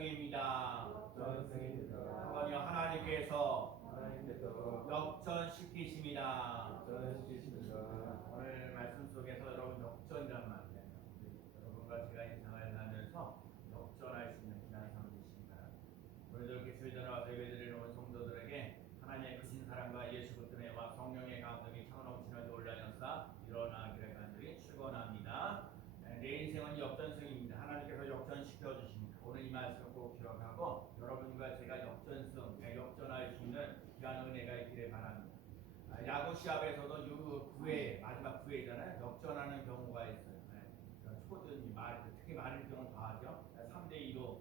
입니다. 전승입니다. 하거니와 하나님께서 하나님께서 역전시키십니다. 전시키십니다. 오늘 말씀 속에서 여러분 역전이란 말이에요. 여러분과 제가 인생을 하면서 역전할 수 있는 귀한 삶 되시기 바랍니다. 오늘도 이렇게 교회전에 와서 예배드리는 온 성도들에게 하나님의 크신 사랑과 예수 그리스도의 은혜와 성령의 감동이 차고넘치는 놀라면서 일어나기를 간절히 축원합니다. 내 인생은 역전승입니다. 하나님께서 역전시켜 주십니다. 오늘 이 말씀을 꼭 기억하고 여러분과 제가 역전할 수 있는 귀한 은혜가 있기를 바랍니다. 야구 시합에서도 9회 마지막 9회잖아요. 역전하는 경우가 있어요. 초든 특히 말일 경우 더 하죠. 3대2로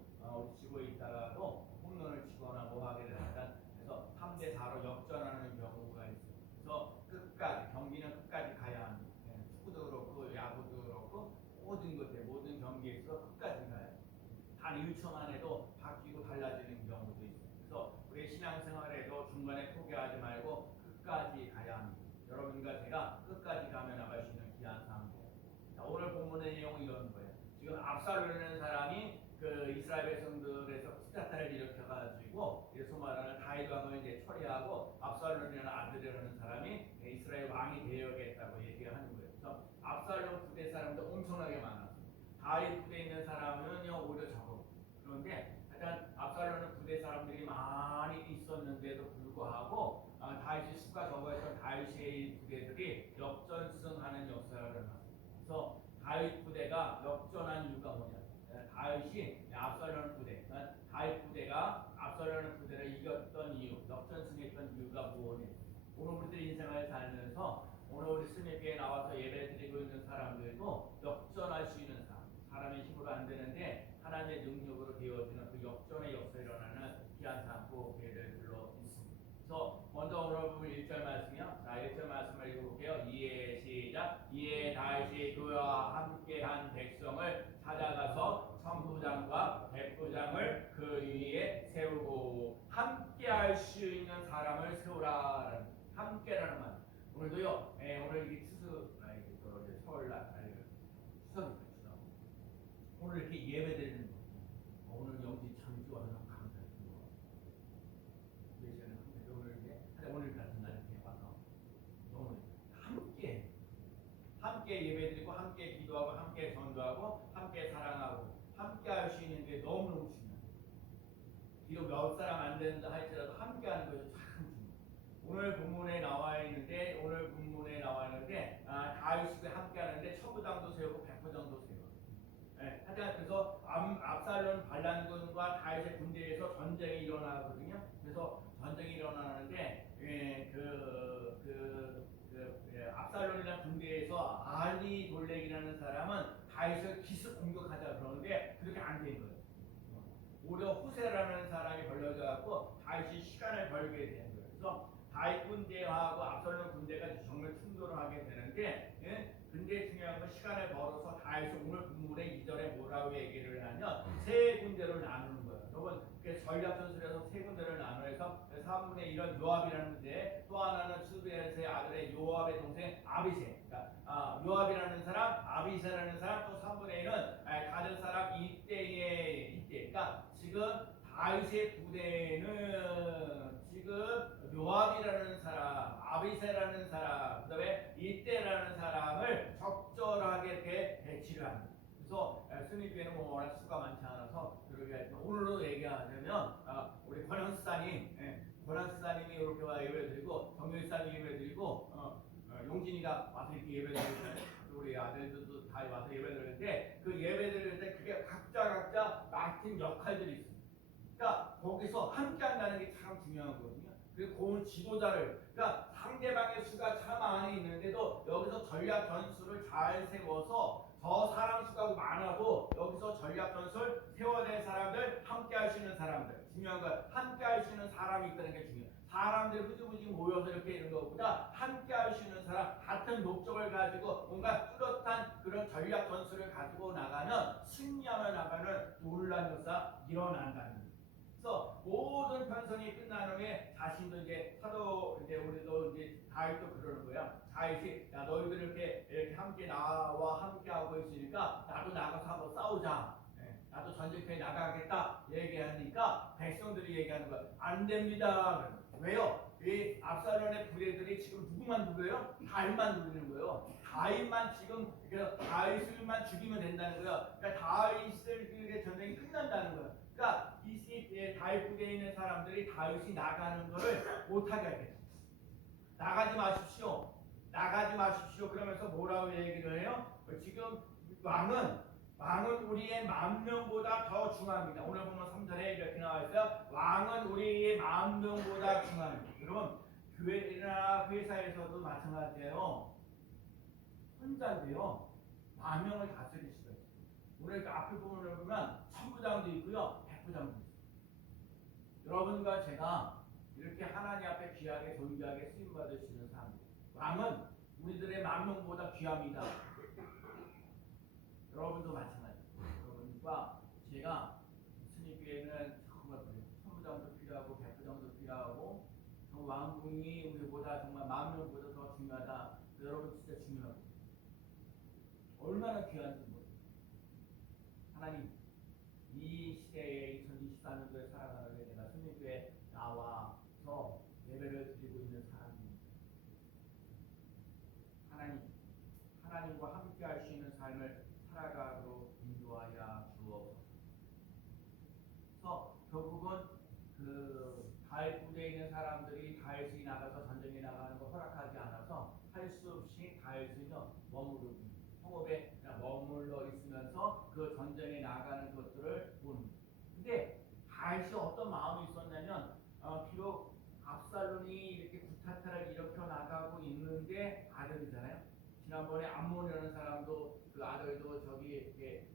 지고 있다가도 홈런을 치거나 뭐 하게 되니까 그래서 3대4로 역전하는 경우가 있어요. 그래서 끝까지 경기는 끝까지 가야 합니다. 축구도 그렇고 야구도 그렇고 모든 경기에서 끝까지 가야 해요. 단 1초만 해도 바뀌고 달라지는 경우도 있어요. 그래서 우리 신앙생활에도 중간에 포기하지 말고 끝까지 가야 합니다. 여러분과 제가 끝까지 가며 나갈 수 있는 귀한 삶이에요. 자, 오늘 본문의 내용은 이런 거예요. 지금 압살롬이라는 사람이 그 이스라엘 백성들에서 쿠데타를 일으켜가지고 소위 말하는 다윗 왕을 이제 처리하고 압살롬이라는 아들이라는 사람이 이스라엘 왕이 되어야겠다고 얘기하는 거예요. 그래서 압살롬 부대 사람도 엄청나게 많았어요. 다윗 부대에 있는 사람은요 오히려 적어. 그런데 일단 압살롬은 부대 사람들이 많이 있었는데도 불구하고 다윗의 수가 적어서 다윗의 부대들이 역전승하는 역사를 해놨어요. 그래서 다윗 부대가 역전한 이유가 뭐냐? 다윗이 압살롬 부대, 다윗 부대가 압살롬 부대를 이겼던 이유, 역전승했던 이유가 뭐냐? 오늘 우리들 인생을 살면서 오늘 우리 스님교회에 나와서 예배드리고 있는 사람들도 역전할 수 있는 사람의 힘으로 안 되는데 하나님의 능력으로 되어지는 그 역전의 역사에 일어나는 귀한 삶고 교회를 불러 있습니다. 그래서 먼저 오늘 보면 1절 말씀이요. 자, 1절 말씀을 읽어볼게요. 이에 시작. 이에 다윗이 그와 함께한 백성을 찾아가서 천부장과 백부장을 그 위에 세우고 함께할 수 있는 사람을 세우라. 함께라는 말. 오늘도요. 오늘 이게 설날 추석입니다. 오늘 이렇게 예배드리는 거. 오늘 영지 참 좋아서 너무 감사드리고 예전에 오늘 같은 날 이렇게 와서 너무 함께 예배드리고 함께 기도하고 함께 전도하고 함께 사랑하고 함께 할 수 있는 게 너무너무 중요해요. 비록 몇 사람 안 된다 할지라도 함께 하는 것이 참 중요해요. 오늘 본문에 나와 있는데 다윗이 함께 하는데 천부장도 세우고 백부장도 세우고 하여튼 그래서 압살롬 반란군과 다윗의 군대에서 전쟁이 일어나거든요. 그래서 전쟁이 일어나는데 압살롬이라는 군대에서 아니 돌렉이라는 사람은 다윗을 기습 공격하자 그러는데 그렇게 안 된 거예요. 오히려 후세라는 사람이 걸려져 갖고 다윗이 시간을 벌게 된 거예요. 그래서 다윗 군대하고 압살롬 군대가 정말 충돌을 하게 되는데 근데 중요한 건 시간을 벌어서 다윗이 오늘 본문의 2절에 뭐라고 얘기를 하면 세 군대를 나누는 거예요. 여러분 전략 전술에서 세 군대를 나누어서 3분의 1은 요압이라는 군대, 또 하나는 수베의 아들의 요압의 동생 아비세. 그러니까 요압이라는 사람, 아비세라는 사람, 또 3분의 1은 다른 사람 이때. 그러니까 지금 다윗의 부대는 지금 요압이라는 사람, 아비세라는 사람, 그다음에 이때라는 사람을 적절하게 이렇게 배치를 합니다. 그래서 스님교회는 워낙 수가 많지 않아서 그렇게 오늘로 얘기하자면 우리 권현수사님이 이렇게 와 예배드리고 정유사님이 예배드리고 용진이가 와서 이렇게 예배드리고 우리 아들들도 다 와서 예배드리는데 그 예배드릴 때 그게 각자 맡은 역할들이 있습니다. 그러니까 거기서 함께 한다는 게 참 중요한 거거든요. 그리고 고운 지도자를, 그러니까 상대방의 수가 참 많이 있는데도 여기서 전략 전술을 잘 세워서 저 사람 수가 많아도 여기서 전략 전술 세워야 될 사람들, 함께 할 수 있는 사람들. 중요한 건 함께 할 수 있는 사람이 있다는 게 중요해요. 사람들이 흐지부지 모여서 이렇게 이런 것보다 함께 할 수 있는 사람, 같은 목적을 가지고 뭔가 뚜렷한 그런 전략 전술을 가지고 나가면 승리하며 나가는 놀라운 역사 일어난다는 거예요. 그래서 모든 편성이 끝난 후에 자신도 이제 우리도 이제 다윗도 그러는 거야. 다윗이 야 너희들 이렇게 함께 나와 함께 하고 있으니까 나도 나가서 한번 싸우자. 나도 전쟁터에 나가겠다 얘기하니까 백성들이 얘기하는 거야. 안 됩니다. 왜요? 이 압살롬의 부대들이 지금 누구만 누구예요? 다윗만 누르는 거예요. 다윗만 지금 그래서 다윗을만 죽이면 된다는 거예요. 그러니까 다윗을 전쟁이 끝난다는 거예요. 그러니까 이 다윗 부대에 있는 사람들이 다윗이 나가는 거를 못하게 하게. 나가지 마십시오. 나가지 마십시오. 그러면서 뭐라고 얘기를 해요? 지금 왕은 우리의 만명보다 더 중요합니다. 오늘 보면 3절에 이렇게 나와 있어요. 왕은 우리의 만명보다 중요합니다. 여러분 교회나 회사에서도 마찬가지예요. 혼자도요 만명을 다스릴 수가 있어요. 오늘 그 앞에 부분을 보면 천부장도 있고요, 백부장도 있어요. 여러분과 제가 이렇게 하나님 앞에 귀하게 존귀하게 쓰임 받으시는 사람, 왕은 우리들의 만명보다 귀합니다. 여러분도 마찬가지입니다. 여러분과 제가 스님교회는 정말 천부장도 필요하고 백부장도 필요하고 왕궁이 우리보다 정말 만명보다 더 중요하다. 여러분 진짜 중요하고 얼마나 귀한지 모르겠어요. 하나님 이 시대에 2024년도에 살아가는 내가 스님교회에 나와서 예배를 드리고 있는 사람입니다. 하나님과 함께 할 수 있는 삶을 살아가도록 인도하여 주옵소서. 그래서 결국은 그 다윗 부대에 있는 사람들이 다윗이 나가서 전쟁에 나가는 거 허락하지 않아서 할 수 없이 다윗은 머무르고 성읍에 머물러 있으면서 그 전쟁에 나가는 것들을 보는. 근데 다윗이 어떤 마음이 있었냐면 비록 압살롬이 이렇게 구타타를 일으켜 나가고 있는데 아들이잖아요. 지난번에 암몬이라는 사람도 그 아들도 저기 이렇게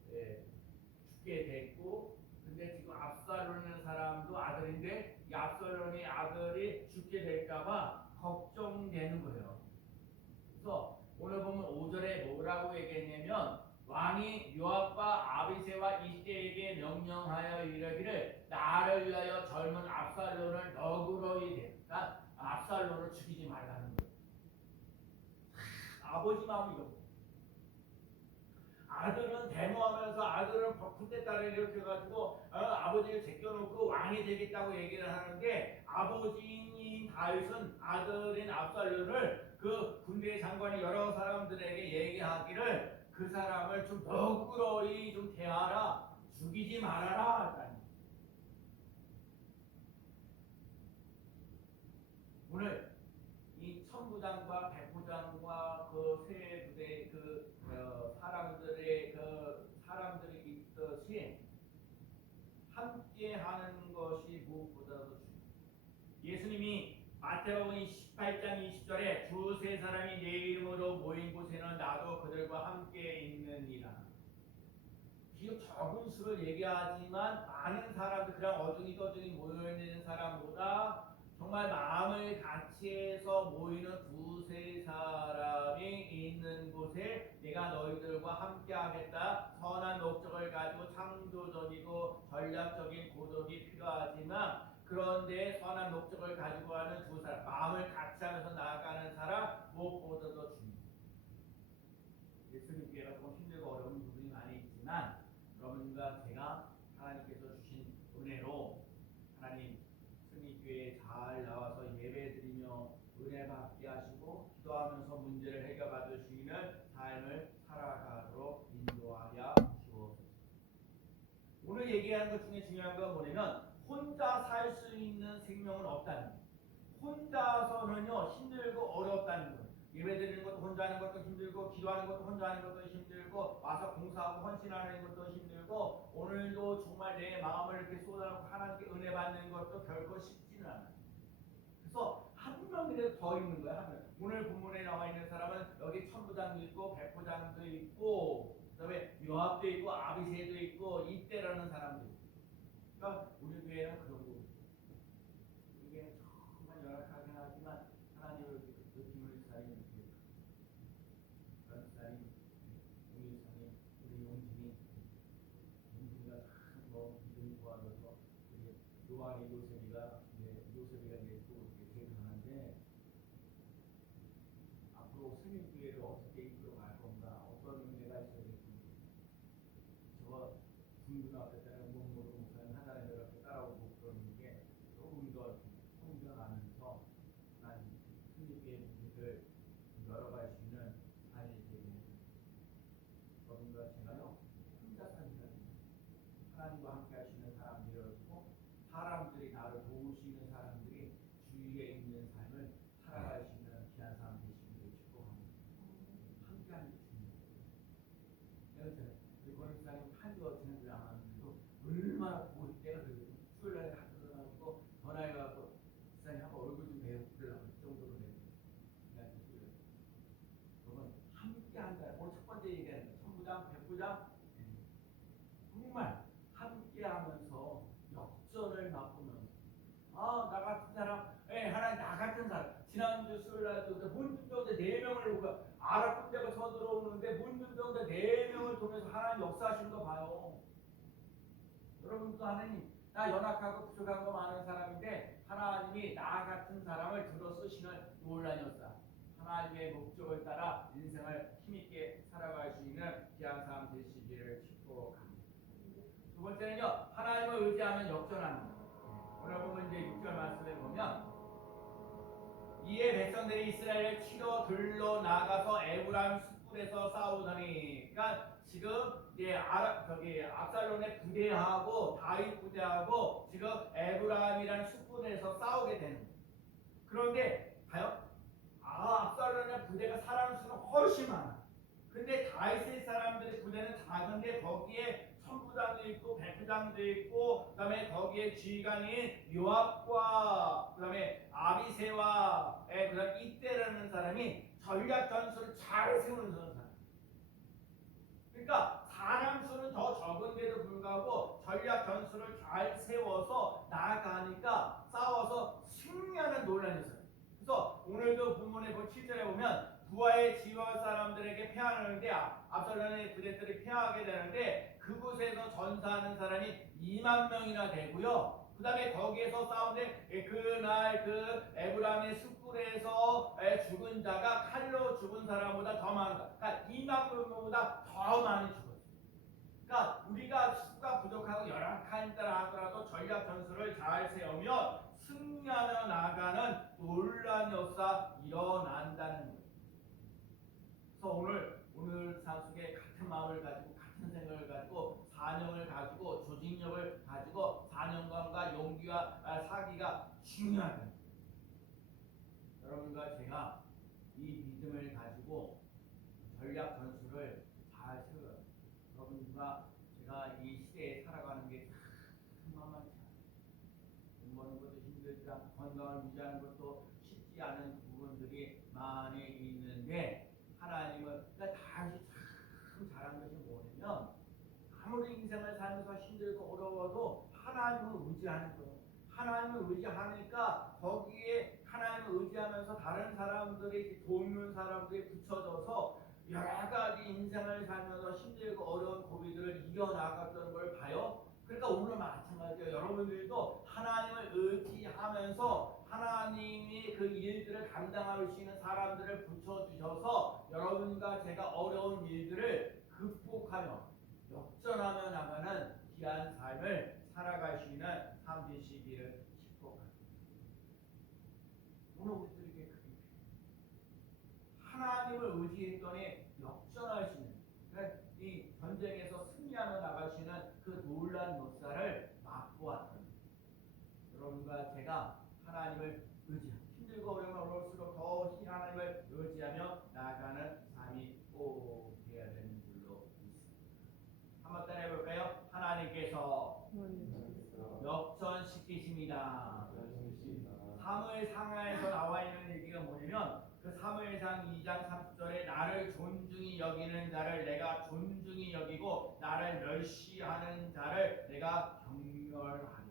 죽게 됐고, 근데 지금 압살롬이라는 사람도 아들인데 이 압살롬의 아들이 죽게 될까봐 걱정되는 거예요. 그래서 오늘 보면 5절에 뭐라고 얘기했냐면 왕이 요압과 아비새와 이새에게 명령하여 이르기를 나를 위하여 젊은 압살롬을 너그러이 대라. 압살롬을 죽이지 말라는 거예요. 아버지 마음이 이거. 아들은 데모하면서 아들은 풋대딸을 일으켜가지고 아버지를 제껴놓고 왕이 되겠다고 얘기를 하는데 아버지인 다윗은 아들인 압살롬을 그 군대 장관이 여러 사람들에게 얘기하기를 그 사람을 좀 너그러이 좀 대하라, 죽이지 말아라. 오늘 이 천부장과 백부장과 그 세 부대 사람들이 있듯이 함께하는 것이 무엇보다도 중요해요. 예수님이 마태복음 18장 20절에 두세 사람이 내 이름으로 모인 곳에는 나도 그들과 함께 있느니라. 비록 적은 수를 얘기하지만 많은 사람들, 그냥 어중이 모여있는 사람보다 정말 마음을 같이 해서 모이는 두세 사람이 있는 곳에 내가 너희들과 함께 하겠다. 선한 목적을 가지고 창조적이고 전략적인 고독이 필요하지만 그런데 선한 목적을 가지고 하는 두 사람, 마음을 같이 하면서 나아가는 사람 무엇보다도 중요해요. 예수님께가 조금 힘들고 어려운 부분이 많이 있지만 여러분과 제가 하나님께서 주신 은혜로 하나님 승리교회에 잘 나와서 예배드리며 은혜 받게 하시고 기도하면서 문제를 해결받을 수 있는 삶을 살아가도록 인도하여 주옵소서. 오늘 얘기하는 것 중에 중요한 건 뭐냐면 혼자 살 수 있는 생명은 없다는 거예요. 혼자서는요 힘들고 어렵다는 거예요. 예배드리는 것도 혼자 하는 것도 힘들고 기도하는 것도 혼자 하는 것도 힘들고 와서 공사하고 헌신하는 것도 힘들고 오늘도 정말 내 마음을 이렇게 쏟아놓고 하나님께 은혜 받는 것도 결코 쉽지는 않아요. 그래서 한 명이라도 더 있는 거야. 한 명. 오늘 본문에 나와 있는 사람은 여기 천부장도 있고 백부장도 있고 그다음에 요압도 있고 아비새도 있고 이때라는 사람도 있고. 그러니까 우리 교회는 그런 거. 우리 교회는 정말 열악하긴 하지만 하나님을 느낌을 살리는 교회. 그런 사람이 우리 사람이 우리 용진이가 참뭐 믿음이 좋아져서 우리 요한이 요셉이가 이제 또 이렇게 강한데 앞으로 스님교회를 어떻게 이끌어갈 건가, 어떤 은혜가 있어야 될지. 저 중고등학교 그럼도 하나님 나 연약하고 부족한 거 많은 사람인데 하나님이 나 같은 사람을 들어 쓰시는 논란이었다. 하나님의 목적을 따라 인생을 힘있게 살아갈 수 있는 귀한 삶 되시기를 축복합니다. 두 번째는요, 하나님을 의지하면 역전하는 것. 오늘 보면 이제 6절 말씀에 보면 이에 백성들이 이스라엘을 치러 들러 나가서 에브라임 숲굴에서 싸우더니, 그러니까 지금 이제 압살롬의 부대하고 다윗 부대하고 지금 에브라임이라는 숲굴에서 싸우게 되는 거예요. 그런데 과연 압살롬의 부대가 사람 수는 훨씬 많아. 근데 다윗의 사람들의 부대는 작은데 거기에 천부장도 있고 백부장도 있고 그다음에 거기에 지휘관인 요압과 그다음에 아비새와 그다음 이때라는 사람이 전략 전술을 잘 세우는 사람. 그러니까 사람 수는 더 적은데도 불구하고 전략 전술을 잘 세워서 나아가니까 싸워서 승리하는 논란이 있어요. 그래서 오늘도 본문에 7절에 보면 부하의 지휘 사람들에게 패하는데 압살롬의 부대들이 패하게 되는데 그곳에서 전사하는 사람이 2만 명이나 되고요. 그 다음에 거기에서 싸우는데 그날 그 에브라임의 숲굴에서 죽은 자가 칼로 죽은 사람보다 더 많다. 그러니까 2만 명보다 더 많이 죽었어요. 그러니까 우리가 수가 부족하고 열악한 때라 하더라도 전략 전술을 잘 세우면 승리하며 나가는 놀라운 역사 일어난다는 거예요. 그래서 오늘 삶 속에 같은 마음을 가지고 같은 생각을 가지고 사명을 가지고 조직력을 가지고 사명감과 용기와 사기가 중요하다. 여러분과 제가 이 믿음을 가지고 전략 전술을 잘 세워요. 여러분과 제가 이 시대에 살아가는 게 참 만만치 않아요. 돈 버는 것도 힘들지 않고 건강을 유지하는 것도 쉽지 않은 부분들이 많이 있는데 하나님은 그러니까 다윗이 참 잘한 것이 뭐냐면 아무리 인생을 살면서 힘들고 어려워도 하나님을 의지하는 거예요. 하나님을 의지하니까 거기에 하나님을 의지하면서 다른 사람들이 돕는 사람들이 붙여져서 여러 가지 인생을 살면서 힘들고 어려운 고비들을 이겨나갔던 걸 봐요. 그러니까 오늘 마찬가지예요. 여러분들도 하나님을 의지하면서 하나님이 그 일들을 감당할 수 있는 사람들을 붙여주셔서 여러분과 제가 어려운 일들을 극복하며 역전하며 나가는 귀한 삶을 살아갈 수 있는 삶 되시기를 축복합니다. 오늘 우리들에게 그게 하나님을 의지했더니 역전할 수 있는 그러니까 이 전쟁에서 승리하며 나갈 수 있는 그 놀라운 역사를 맛보았던 여러분과 제가 하나님을 의지하고 힘들고 어려울수록 더 하나님을 의지하며 나아가는 삶이 꼭 되어야 되는 줄로 믿습니다. 한번 따라해 볼까요? 하나님께서 역전시키십니다. 사무엘상하에서 나와 있는 얘기가 뭐냐면 그 사무엘상 2장 30절에 나를 존중히 여기는 자를 내가 존중히 여기고 나를 멸시하는 자를 내가 경멸하리라.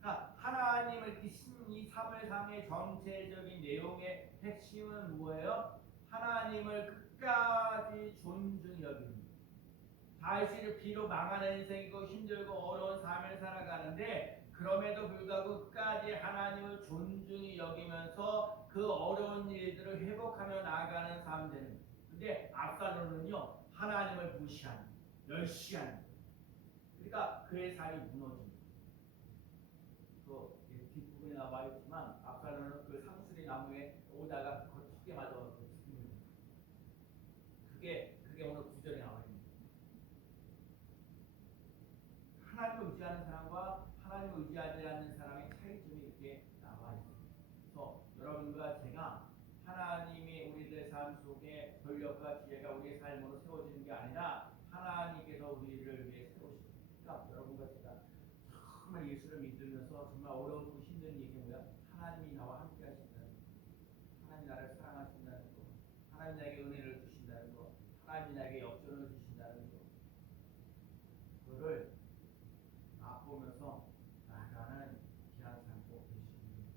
그러니까 하나님을 이 사무엘상의 전체적인 내용의 핵심은 뭐예요? 하나님을 끝까지 존중히 여기는 거예요. 다윗이 비록 망하는 인생이고 힘들고 어려운 삶을 살아가는데 그럼에도 불구하고 끝까지 하나님을 존중히 여기면서 그 어려운 일들을 회복하며 나아가는 삶 되는 거예요. 근데 압살롬은요 하나님을 무시하는 거예요. 멸시하는 거예요. 그러니까 그의 삶이 무너집니다. 또 뒷부분에 나와 있지만 압살롬은 그 상수리 나무에 오다가 그 턱에 맞아 죽습니다. 그게 오늘 9절에 나와 있습니다. 하나님을 의지하는 사람과 하나님을 의지하지 않는 사람의 차이점이 이렇게 나와 있습니다. 그래서 여러분과 제가 하나님이 우리들 삶 속에 권력과 지혜가 우리의 삶으로 세워지는 게 아니라 하나님께서 우리를 위해 세우십니다. 그러니까 여러분과 제가 정말 예수를 믿으면서 정말 어려운 힘든 얘기 뭐야? 하나님이 나와 함께 하신다는 거, 하나님 나를 사랑하신다는 거, 하나님 나에게 은혜를 주신다는 거, 하나님 나에게 역전을 주신다는 거, 그거를 맛보면서 나아가는 귀한 삶 꼭 되시기를 바랍니다.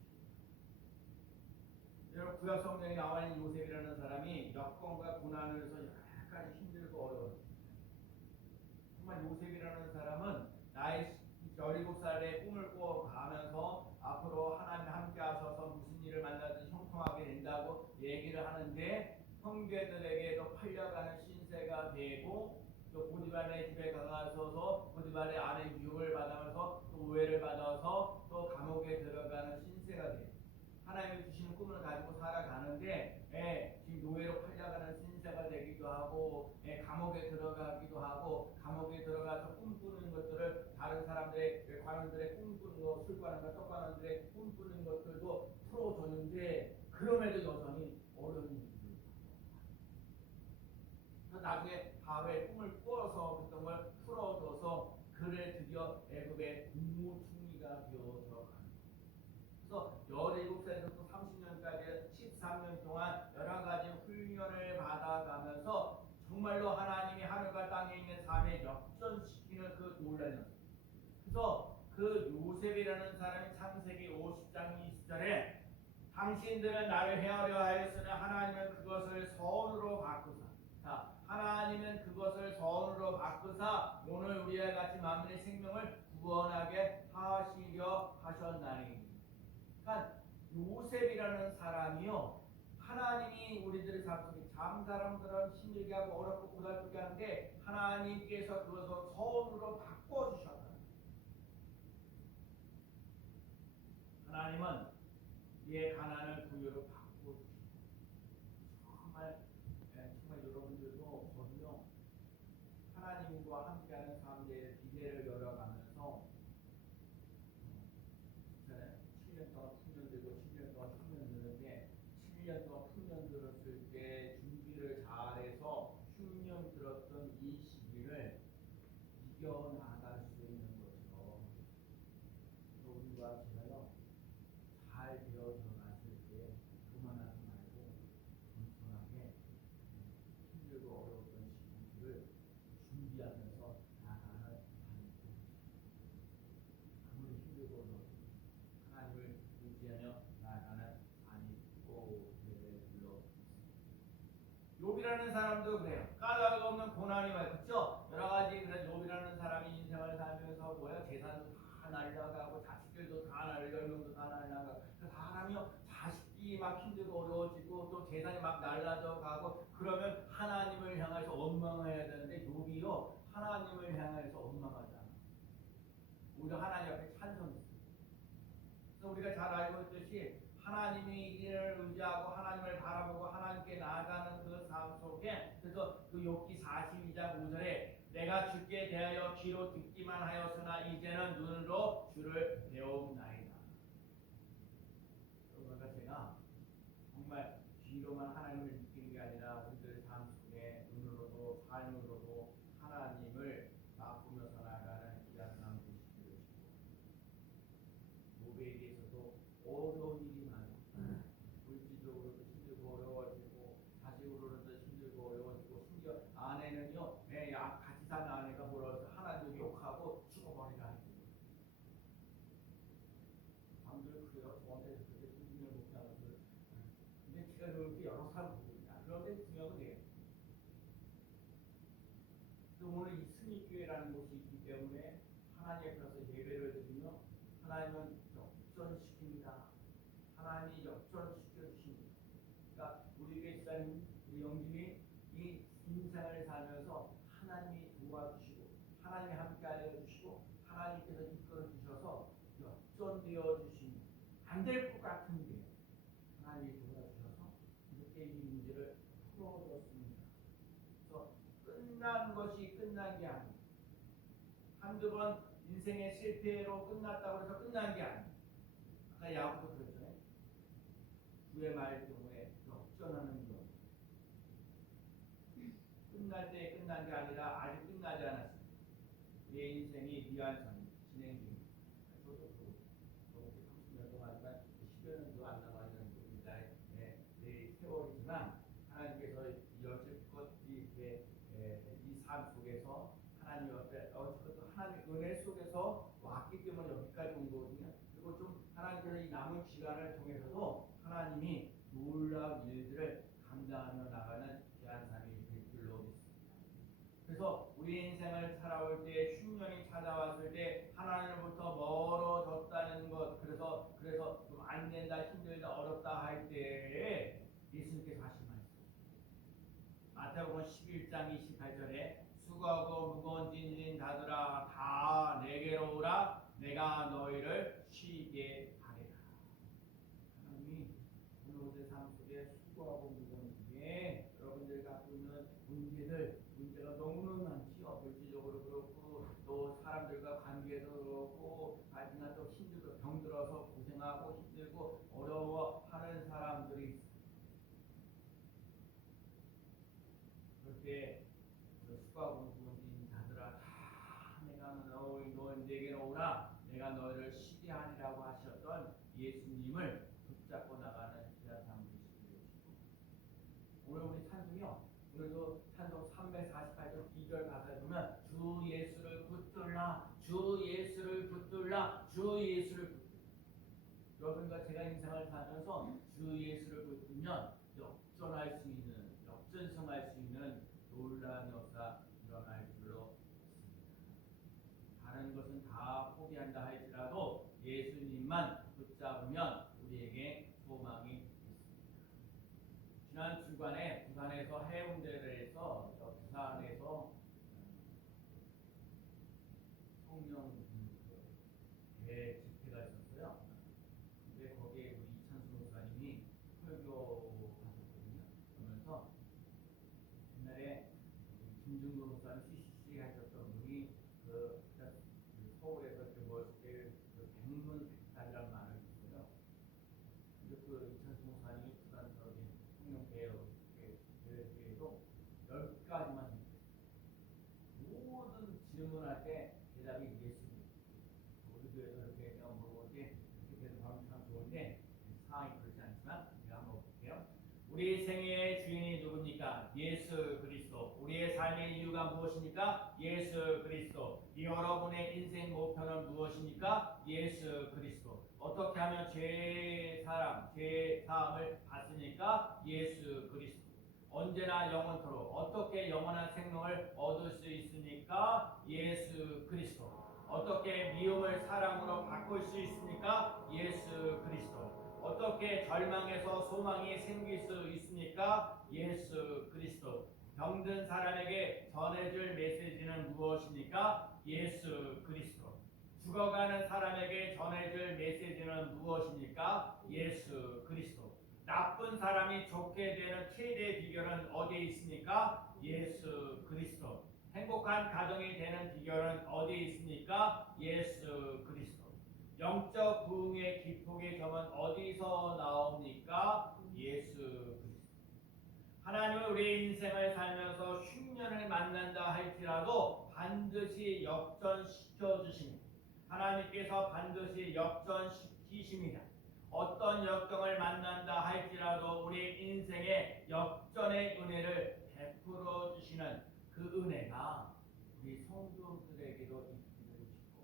여러분 구약 성경에 나와 있는 요셉이라는 사람이 여건과 고난을 해서 여러 가지 힘들고 어려워요. 정말 요셉이라는 사람은 나의 17살에 꿈을 꾸어 가면서 앞으로 하나님 함께 하셔서 무슨 일을 만나든 형통하게 된다고 얘기를 하는데 형제들에게도 팔려가는 신세가 되고 또 보디발의 집에 가서서 보디발의 아내 유혹을 받으면서 또 오해를 받아서 또 감옥에 들어가는 신세가 돼요. 하나님이 주시는 꿈을 가지고 살아가는데 지금 노예로 팔려가는 신세가 되기도 하고 감옥에 들어가기도 하고 감옥에 들어가서 꿈꾸는 것들을 다른 사람들의 관원들의 꿈꾸는 거 술관원과 떡관원들의 꿈꾸는 것들도 풀어줬는데 그럼에도 여전히 어려운 일이 나중에 바로의 꿈을 꾸어서 그런 걸 풀어줘서 그를 드디어 애굽의 국무총리가 되어서 그래서 17세부터 30년까지 13년 동안 여러 가지 훈련을 받아가면서 정말로 하나님이 하늘과 땅에 있는 삶에 역전시키는 그 놀라운 것. 그래서 그 요셉이라는 사람이 창세기 50장 20절에 당신들은 나를 헤아려 하였으나 하나님은 그것을 선으로 바꾸사. 자, 하나님은 그것을 선으로 바꾸사 오늘 우리와 같이 만민의 생명을 구원하게 하시려 하셨나니. 그러니까 요셉이라는 사람이요 하나님이 우리들의 삶 속에 사람들은 힘들게 하고 어렵고 고달프게 하는데 하나님께서 그것을 선으로 바꿔주셨다. 하나님은 우리의 가난을 부유로 바꿔주십니다. 정말 여러분들도 저도요 하나님과 함께하는 삶의 기대를 열어가면서 7년 동안 풍년 들고 7년 동안 풍년 드는데 7년 동안 풍년 들었을 때 준비를 잘해서 흉년 들었던 이 시기를 이겨나갈 수 있는 것처럼 여러분과 제가요 잘 되어져 갔을 때 그만하지 말고 겸손하게 힘들고 어려웠던 시기를 준비하면서 나가는 삶이 아무리 힘들고 어려워도 하나님을 의지하며 나아가는 삶이 꼭 되기를 불러. 욥이라는 사람도 그래요. 까닭 없는 고난이 와요. 그렇죠? 여러 가지 그래서 욥이라는 사람이 인생을 살면서 뭐야 재산도 다 날려가고 자식들도 다 날려 명도 다 날려가고 그 사람이요 자식이 막 힘들고 어려워지고 또 재산이 막 날라져 가고 그러면 하나님을 향해서 원망해야 되는데 욥이요 하나님을 향해서 원망하지 않아요. 오히려 하나님 앞에 찬송했어요. 그래서 우리가 잘 알고 있듯이 하나님이 이를 의지하고 하나님을 바라보고 하나님께 나아가는 그 삶 속에 그래서 그 욥기 42장 5절에 내가 주께 대하여 귀로 듣기만 하였으나 이제는 눈으로 주를 배움나이다. 그러니까 제가 정말 귀로만 하나님을 느끼는 게 아니라 우리들의 삶 속에 눈으로도 삶으로도 하나님을 맛보면서 나아가는 귀한 삶 되시기를 욥에게서도 어려운 일이 많아요. 물질적으로도 힘들고 어려워지고 자식으로도 힘들고 어려워지고 심지어 아내는요 같이 사는 아내가 뭐라 해서 하나님 욕하고 죽어버리라 했어요. 남들 그래요. 저한테 그렇게 힘들면 못하고 근데 제가 그렇게 여러 사람 보고 있다. 그런데 중요한 건 이에요. 오늘 이 승리교회라는 곳이 있기 때문에 하나님 앞에서 예배를 드리며 하나님은 역전시킵니다. 하나님이 역전시켜주십니다. 그러니까 우리 교회 집사님, 우리 영진이 이 인생을 살면서 하나님이 도와주시고 하나님이 함께하여 주시고 하나님께서 이끌어 주셔서 역전되어 주십니다. 안 될 것 같은데 하나님이 도와주셔서 이렇게 이 문제를 풀어줬습니다. 그래서 끝난 것이 끝난 게 아니에요. 한두 번 인생의 실패로 끝났다고 해서 끝난 게 아니에요. 아까 야고보도 그랬잖아요. 주의 말 경우에 역전하는 경. 끝날 때 끝난 게 아니라 아직 끝나지 않았습니다. 내 인생이 미완성 진행 중입니다. 저도 30년 동안만 10여 년도 안 남아있는 내 세월이지만 하나님께서 여지껏 이렇게 이 삶 속에서 하나님 옆에 어쨌든 하나님의 은혜 속에서 왔기 때문에 여기까지 온 거거든요. 그리고 좀 하나님께서 이 남은 시간을 통해서도 하나님이 놀라운 일들을 감당하며 나가는 귀한 삶이 될 줄로 믿습니다. 그래서 우리 인생을 살아올 때 흉년이 찾아왔을 때 하나님으로부터 내가 너희를 쉬게 하리라. 하나님이 오늘 우리 삶 속에 수고하고 무거운 중에 여러분들이 갖고 있는 문제가 너무너무 많지요. 물질적으로 그렇고 또 사람들과 관계도 그렇고 아니면 또 힘들고 병들어서 고생하고 힘들고 어려워하는 사람들이 있어요. 그렇게 수고하고 무거운 자들아 다 내가 너희에게로 오라 내가 너희를 쉬게 하리라고 하셨던 예수님을 붙잡고 나가는 귀한 삶을 주시기를 오늘 우리 찬송이요. 오늘도 찬송 348절 2절 가사에 보면 주 예수를 붙들라 주 예수를 붙들라 주 예수를 붙들라. 여러분과 제가 인생을 살면서 주 예수를 붙들면 역전성할 수 있는 놀라운 역사 일어날 줄로 믿습니다. 다른 것은 다 포기한다 할지라도 예수님만 붙잡으면 우리에게 소망이 있습니다. 지난 주간에 부산에서 해운대에서 부산에서 성령 대집회가 있었어요. 근데 거기에 우리 이찬수 목사님이 설교하셨거든요. 그러면서 옛날에 김중도 목사님 CCC 하셨던 분이 서울에서 이렇게 모였을 때 백문백답이라는 말을 했어요. 근데 그 이찬수 목사님이 부산 저기 성령대회에도 10가지만 모든 질문할 때 대답이 예수님. 우리 교회에서 이렇게 내가 물어볼 때 이렇게 대답하면 참 좋은데 상황이 그렇지 않지만 제가 한번 볼게요. 우리 생애의 주인이 누굽니까? 예수 그리스도. 우리의 삶의 이유가 무엇입니까? 예수 그리스도. 여러분의 인생 목표는 무엇입니까? 예수 그리스도. 어떻게 하면 죄 사함을 받습니까? 예수 그리스도. 언제나 영원토록 어떻게 영원한 생명을 얻을 수 있습니까? 예수 그리스도. 어떻게 미움을 사랑으로 바꿀 수 있습니까? 예수 그리스도. 어떻게 절망에서 소망이 생길 수 있습니까? 예수 그리스도. 병든 사람에게 전해줄 메시지는 무엇입니까? 예수 그리스도. 죽어가는 사람에게 전해줄 메시지는 무엇입니까? 예수 그리스도. 나쁜 사람이 좋게 되는 최대 비결은 어디에 있습니까? 예수 그리스도. 행복한 가정이 되는 비결은 어디에 있습니까? 예수 그리스도. 영적 부흥의 기폭의 점은 어디서 나옵니까? 예수 그리스도. 하나님은 우리의 인생을 살면서 흉년을 만난다 할지라도 반드시 역전시켜 주십니다. 하나님께서 반드시 역전시키십니다. 어떤 역경을 만난다 할지라도 우리 인생에 역전의 은혜를 베풀어 주시는 그 은혜가 우리 성도들에게도 있기를 싶고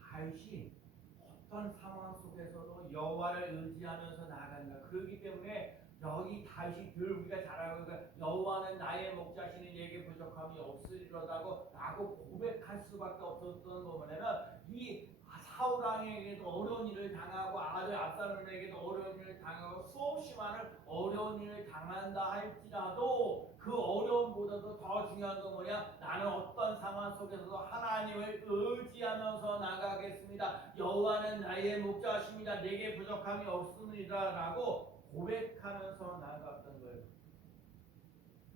다윗이 어떤 상황 속에서도 여호와를 의지하면서 나아간다. 그렇기 때문에 여기 다윗이 늘 우리가 잘 알고 여호와는 나의 목자시니 내게 부족함이 없으리로다고 라고 고백할 수밖에 없었던 거 뭐냐면 이 사울 왕에게도 어려운 일을 당하고 아들 압살롬에게도 어려운 일을 당하고 수없이 많은 어려운 일을 당한다 할지라도 그 어려움보다도 더 중요한 건 뭐냐? 나는 어떤 상황 속에서도 하나님을 의지하면서 나가겠습니다. 여호와는 나의 목자십니다. 내게 부족함이 없습니다라고 고백하면서 나아갔던 거예요.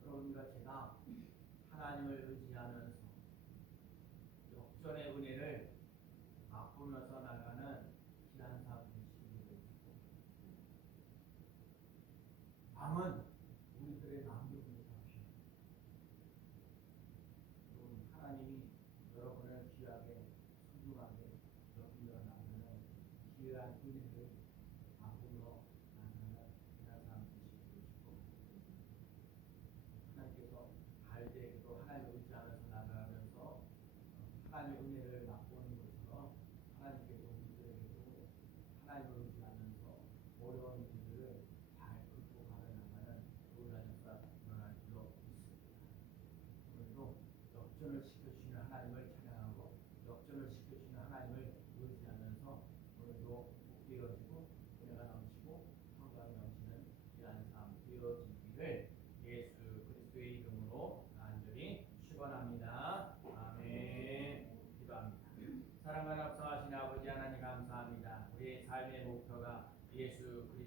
여러분과 제가 하나님을 의지하면서 역전의 은혜를 맛보면서 나가는 귀한 삶을 시기를 주고 마음은 우리들의 마음을 못합시다. 하나님이 여러분을 귀하게 소중하게 여기며 나가는 귀한 은혜를 맛보며 나가는 귀한 삶을 시기를 주고 하나님께서 갈대에게도 하나님을 의지하면서 나가면서 하나님의 은혜를 맛보는 것처럼 하나님께서 우리들에게도 하나님을 의지하면서 어려운 일들을 잘 극복하며 나가는 놀라운 역사 일어날 줄로 믿습니다. 오늘도 역전을 시켜주시는 하나님을 찬양하고 역전을 시켜주시는 하나님을 의지하면서 오늘도 복이 이어지고 은혜가 넘치고 평강이 넘치는 귀한 삶 되어지기를 예수 그리스도의 이름으로 간절히 축원합니다. 아멘. 기도합니다. 사랑하는 예수